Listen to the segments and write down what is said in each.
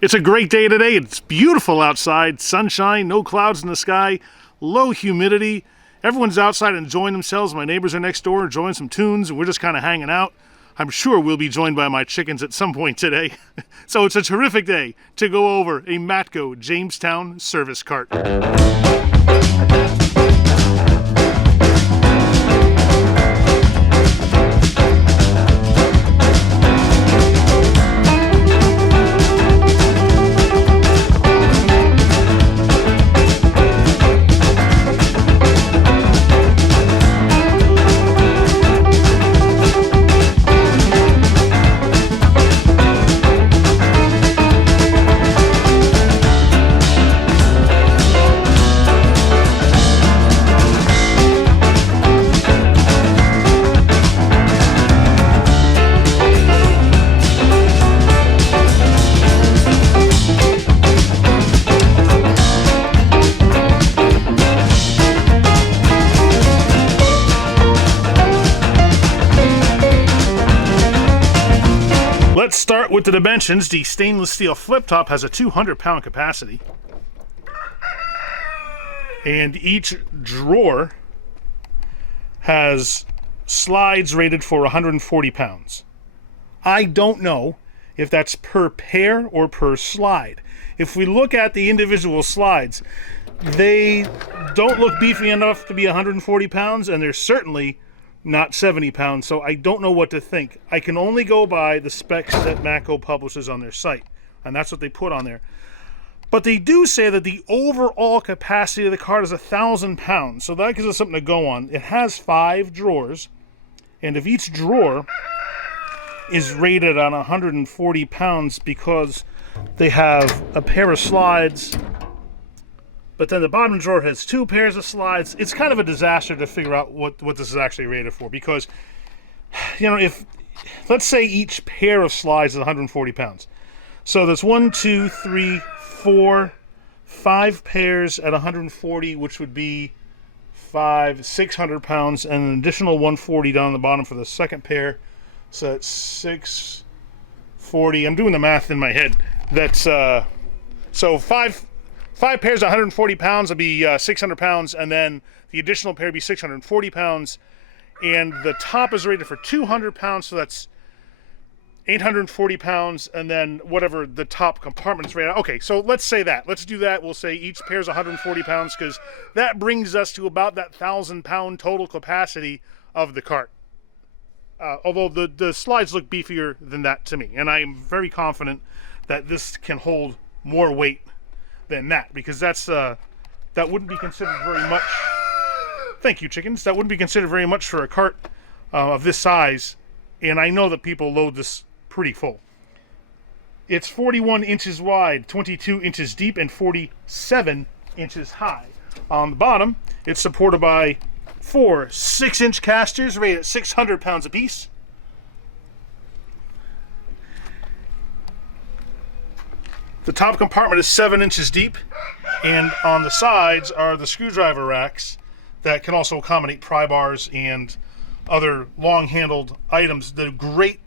It's a great day today. It's beautiful outside. Sunshine, no clouds in the sky, low humidity. Everyone's outside enjoying themselves. My neighbors are next door enjoying some tunes, and we're just kind of hanging out. I'm sure we'll be joined by my chickens at some point today. So it's a terrific day to go over a Matco Jamestown service cart. Let's start with the dimensions. The stainless steel flip top has a 200-pound capacity. And each drawer has slides rated for 140 pounds. I don't know if that's per pair or per slide. If we look at the individual slides, they don't look beefy enough to be 140 pounds, and they're certainly not 70 pounds, so I don't know what to think. I can only go by the specs that Matco publishes on their site, and that's what they put on there. But they do say that the overall capacity of the cart is 1,000 pounds, so that gives us something to go on. It has 5 drawers, and if each drawer is rated on 140 pounds because they have a pair of slides, but then the bottom drawer has 2 pairs of slides. It's kind of a disaster to figure out what this is actually rated for, because, you know, if, let's say each pair of slides is 140 pounds. So there's 1, 2, 3, 4, 5 pairs at 140, which would be 600 pounds, and an additional 140 down the bottom for the second pair. So that's 640. I'm doing the math in my head. That's, so 5 pairs of 140 pounds would be 600 pounds, and then the additional pair would be 640 pounds. And the top is rated for 200 pounds, so that's 840 pounds, and then whatever the top compartment is rated. Okay, so let's say that. Let's do that. We'll say each pair is 140 pounds, because that brings us to about that 1,000-pound total capacity of the cart. Although the slides look beefier than that to me, and I'm very confident that this can hold more weight than that, because that's that wouldn't be considered very much. Thank you, chickens. That wouldn't be considered very much for a cart of this size, and I know that people load this pretty full. It's 41 inches wide, 22 inches deep, and 47 inches high. On the bottom, it's supported by 4 6-inch casters rated at 600 pounds apiece. The top compartment is 7 inches deep, and on the sides are the screwdriver racks that can also accommodate pry bars and other long-handled items. The great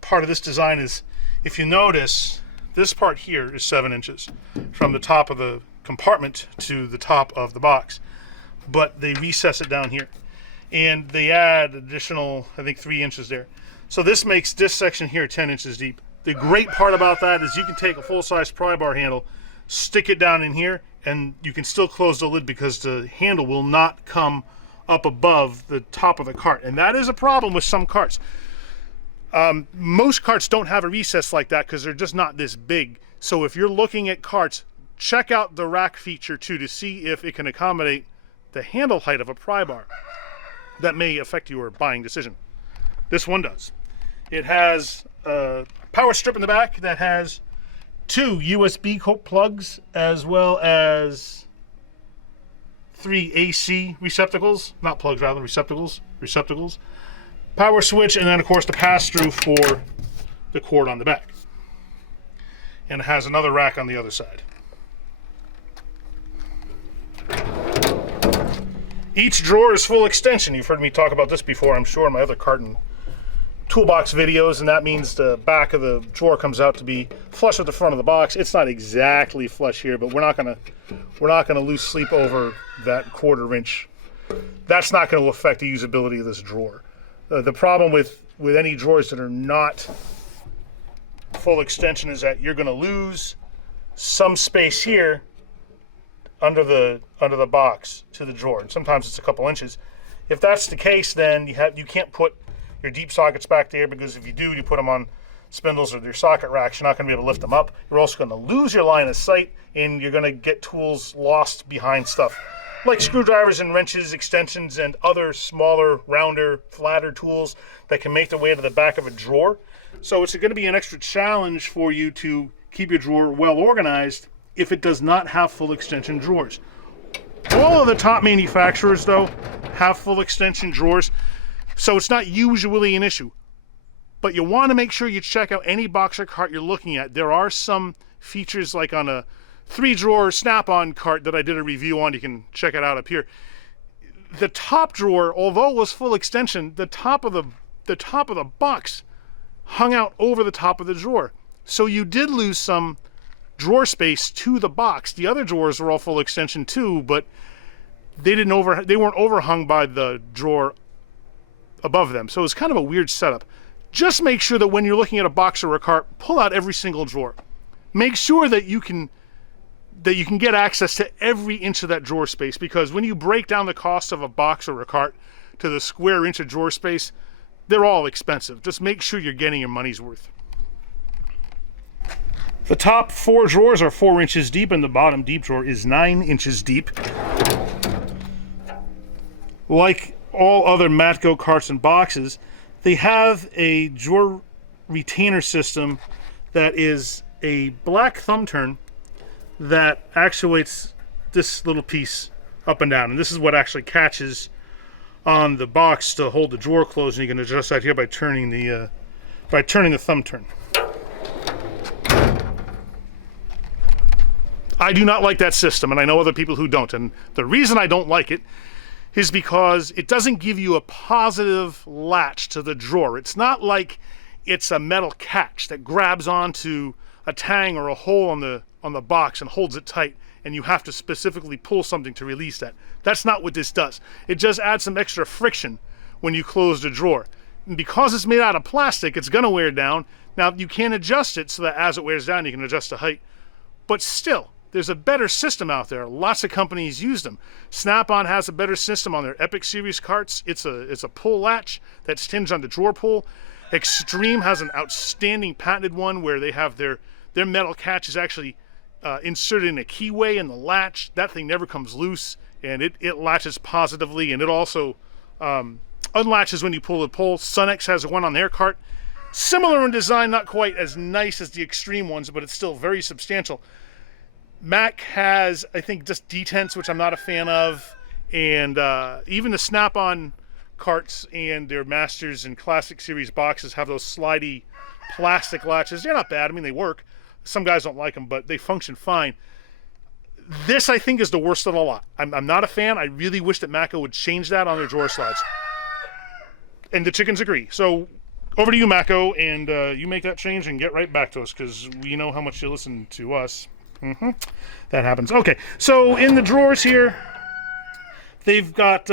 part of this design is, if you notice, this part here is 7 inches from the top of the compartment to the top of the box, but they recess it down here, and they add additional, I think, 3 inches there. So this makes this section here 10 inches deep. The great part about that is you can take a full-size pry bar handle, stick it down in here, and you can still close the lid, because the handle will not come up above the top of the cart. And that is a problem with some carts. Most carts don't have a recess like that because they're just not this big. So if you're looking at carts, check out the rack feature too to see if it can accommodate the handle height of a pry bar. That may affect your buying decision. This one does. It has a power strip in the back that has 2 USB plugs, as well as 3 AC receptacles, not plugs, rather receptacles, power switch, and then of course the pass-through for the cord on the back. And it has another rack on the other side. Each drawer is full extension. You've heard me talk about this before, I'm sure, in my other cart and toolbox videos, and that means the back of the drawer comes out to be flush with the front of the box. It's not exactly flush here, but we're not gonna lose sleep over that 1/4 inch. That's not going to affect the usability of this drawer. The problem with any drawers that are not full extension is that you're going to lose some space here under the box to the drawer, and sometimes it's a couple inches. If that's the case, then you can't put your deep sockets back there, because if you do, you put them on spindles or your socket racks, you're not going to be able to lift them up. You're also going to lose your line of sight, and you're going to get tools lost behind stuff like screwdrivers and wrenches, extensions, and other smaller, rounder, flatter tools that can make their way to the back of a drawer. So it's going to be an extra challenge for you to keep your drawer well organized if it does not have full extension drawers. All of the top manufacturers, though, have full extension drawers, so it's not usually an issue. But you want to make sure you check out any box or cart you're looking at. There are some features, like on a 3-drawer snap-on cart that I did a review on. You can check it out up here. The top drawer, although it was full extension, the top of the box hung out over the top of the drawer. So you did lose some drawer space to the box. The other drawers were all full extension too, but they weren't overhung by the drawer above them. So it was kind of a weird setup. Just make sure that when you're looking at a box or a cart, pull out every single drawer. Make sure that you can get access to every inch of that drawer space, because when you break down the cost of a box or a cart to the square inch of drawer space, they're all expensive. Just make sure you're getting your money's worth. The top 4 drawers are 4 inches deep, and the bottom deep drawer is 9 inches deep. Like all other Matco carts and boxes, they have a drawer retainer system that is a black thumb turn that actuates this little piece up and down, and this is what actually catches on the box to hold the drawer closed, and you can adjust that here by turning the thumb turn. I do not like that system, and I know other people who don't, and the reason I don't like it is because it doesn't give you a positive latch to the drawer. It's not like it's a metal catch that grabs onto a tang or a hole on the box and holds it tight, and you have to specifically pull something to release that. That's not what this does. It just adds some extra friction when you close the drawer. And because it's made out of plastic, it's gonna wear down. Now, you can adjust it so that as it wears down, you can adjust the height. But still, there's a better system out there. Lots of companies use them. Snap-on has a better system on their Epic Series carts. It's a pull latch that's hinged on the drawer pull. Extreme has an outstanding patented one where they have their metal catch is actually inserted in a keyway in the latch. That thing never comes loose, and it latches positively, and it also unlatches when you pull the pull. Sunex has one on their cart. Similar in design, not quite as nice as the Extreme ones, but it's still very substantial. Mac has, I think, just detents, which I'm not a fan of, and even the Snap-on carts and their Masters and Classic Series boxes have those slidey plastic latches. They're not bad. I mean, they work. Some guys don't like them, but they function fine. This, I think, is the worst of the lot. I'm not a fan. I really wish that Matco would change that on their drawer slides. And the chickens agree. So over to you, Matco, and you make that change and get right back to us, because we know how much you listen to us. That happens. Okay, so in the drawers here, they've got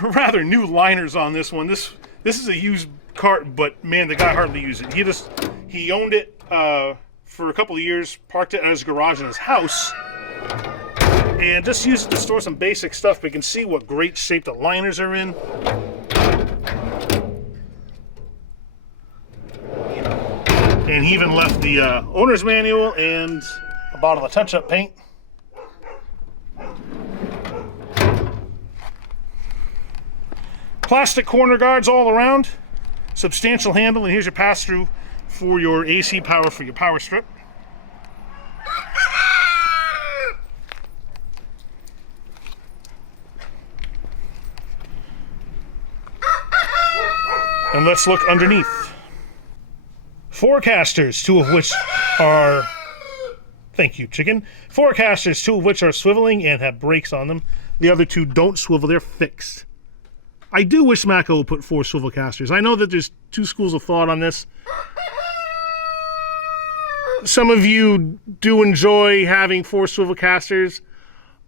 rather new liners on this one. This is a used cart, but man, the guy hardly used it. He owned it for a couple of years, parked it at his garage in his house, and just used it to store some basic stuff. We can see what great shape the liners are in. And he even left the owner's manual and a bottle of touch-up paint. Plastic corner guards all around. Substantial handle, and here's your pass-through for your AC power for your power strip. And let's look underneath. 4 casters, 2 of which are... Thank you, chicken. 4 casters, 2 of which are swiveling and have brakes on them. The other 2 don't swivel, they're fixed. I do wish Matco would put 4 swivel casters. I know that there's 2 schools of thought on this. Some of you do enjoy having 4 swivel casters.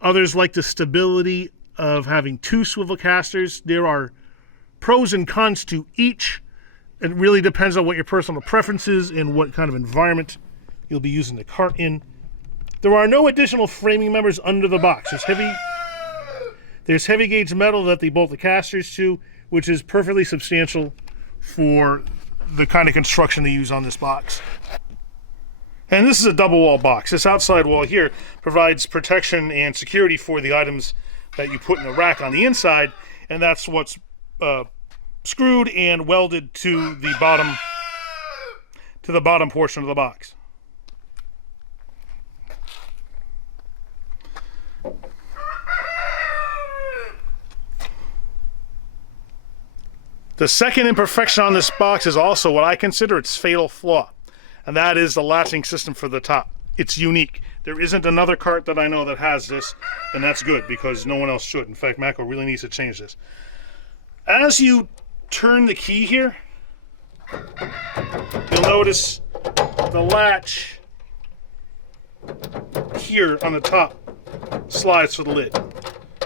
Others like the stability of having 2 swivel casters. There are pros and cons to each. It really depends on what your personal preference is and what kind of environment you'll be using the cart in. There are no additional framing members under the box. There's heavy gauge metal that they bolt the casters to, which is perfectly substantial for the kind of construction they use on this box. And this is a double wall box. This outside wall here provides protection and security for the items that you put in the rack on the inside, and that's what's screwed and welded to the bottom portion of the box. The second imperfection on this box is also what I consider its fatal flaw, and that is the latching system for the top. It's unique. There isn't another cart that I know that has this, and that's good because no one else should. In fact, Matco really needs to change this. As you turn the key here, you'll notice the latch here on the top slides for the lid.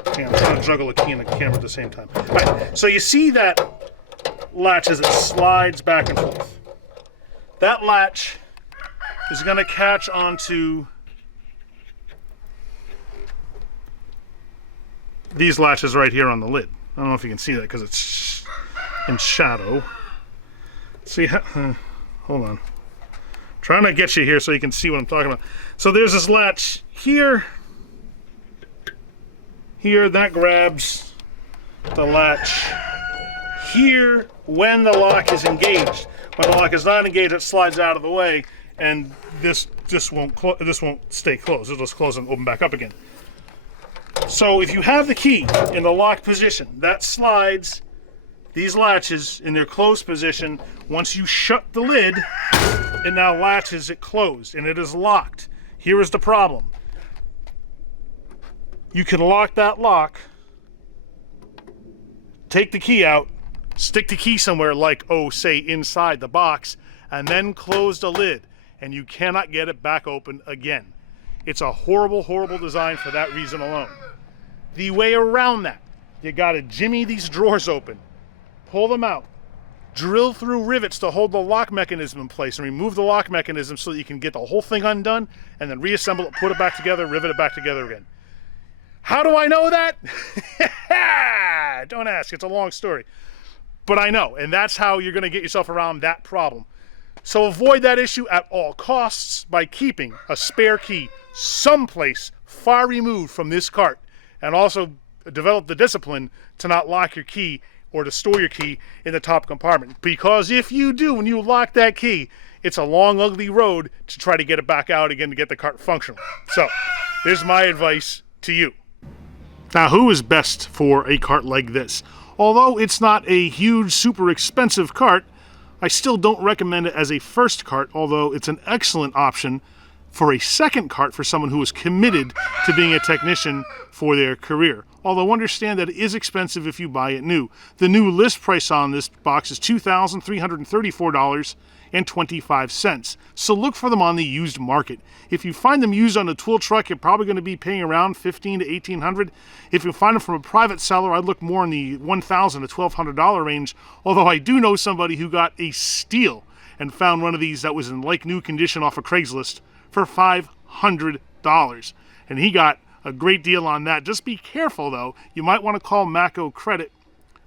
Okay, I'm trying to juggle a key and a camera at the same time. All right, so you see that latch as it slides back and forth. That latch is going to catch onto these latches right here on the lid. I don't know if you can see that because it's in shadow. See how, hold on. Trying to get you here so you can see what I'm talking about. So there's this latch here. Here, that grabs the latch here when the lock is engaged. When the lock is not engaged, it slides out of the way, and this won't stay closed. It'll just close and open back up again. So if you have the key in the locked position, that slides these latches in their closed position. Once you shut the lid, it now latches it closed, and it is locked. Here is the problem. You can lock that lock, take the key out, stick the key somewhere like, say inside the box, and then close the lid, and you cannot get it back open again. It's a horrible, horrible design for that reason alone. The way around that, you gotta jimmy these drawers open, pull them out, drill through rivets to hold the lock mechanism in place, and remove the lock mechanism so that you can get the whole thing undone, and then reassemble it, put it back together, rivet it back together again. How do I know that? Don't ask, it's a long story. But I know, and that's how you're gonna get yourself around that problem. So avoid that issue at all costs by keeping a spare key someplace far removed from this cart, and also develop the discipline to not lock your key or to store your key in the top compartment. Because if you do, when you lock that key, it's a long, ugly road to try to get it back out again to get the cart functional. So, there's my advice to you. Now, who is best for a cart like this? Although it's not a huge, super expensive cart, I still don't recommend it as a first cart, although it's an excellent option for a second cart for someone who is committed to being a technician for their career. Although understand that it is expensive if you buy it new. The new list price on this box is $2,334.25. So look for them on the used market. If you find them used on a tool truck, you're probably going to be paying around $1,500 to $1,800. If you find them from a private seller, I'd look more in the $1,000 to $1,200 range. Although I do know somebody who got a steal and found one of these that was in like new condition off of Craigslist for $500. And he got a great deal on that. Just be careful though. You might want to call Matco Credit,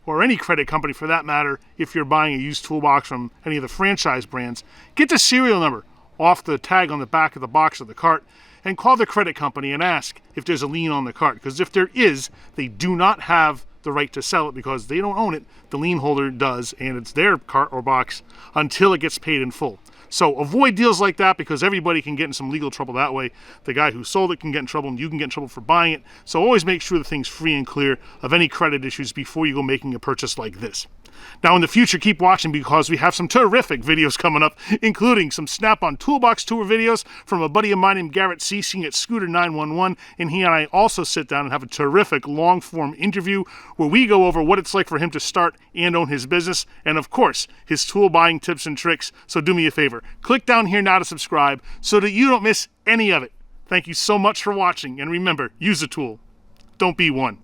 or any credit company for that matter, if you're buying a used toolbox from any of the franchise brands. Get the serial number off the tag on the back of the box of the cart and call the credit company and ask if there's a lien on the cart. Because if there is, they do not have the right to sell it because they don't own it. The lien holder does, and it's their cart or box until it gets paid in full. So avoid deals like that, because everybody can get in some legal trouble that way. The guy who sold it can get in trouble, and you can get in trouble for buying it. So always make sure the thing's free and clear of any credit issues before you go making a purchase like this. Now in the future, keep watching, because we have some terrific videos coming up, including some Snap-on Toolbox Tour videos from a buddy of mine named Garrett Ceasing at Scooter 911, and he and I also sit down and have a terrific long-form interview where we go over what it's like for him to start and own his business, and of course, his tool buying tips and tricks. So do me a favor, click down here now to subscribe so that you don't miss any of it. Thank you so much for watching, and remember, use a tool. Don't be one.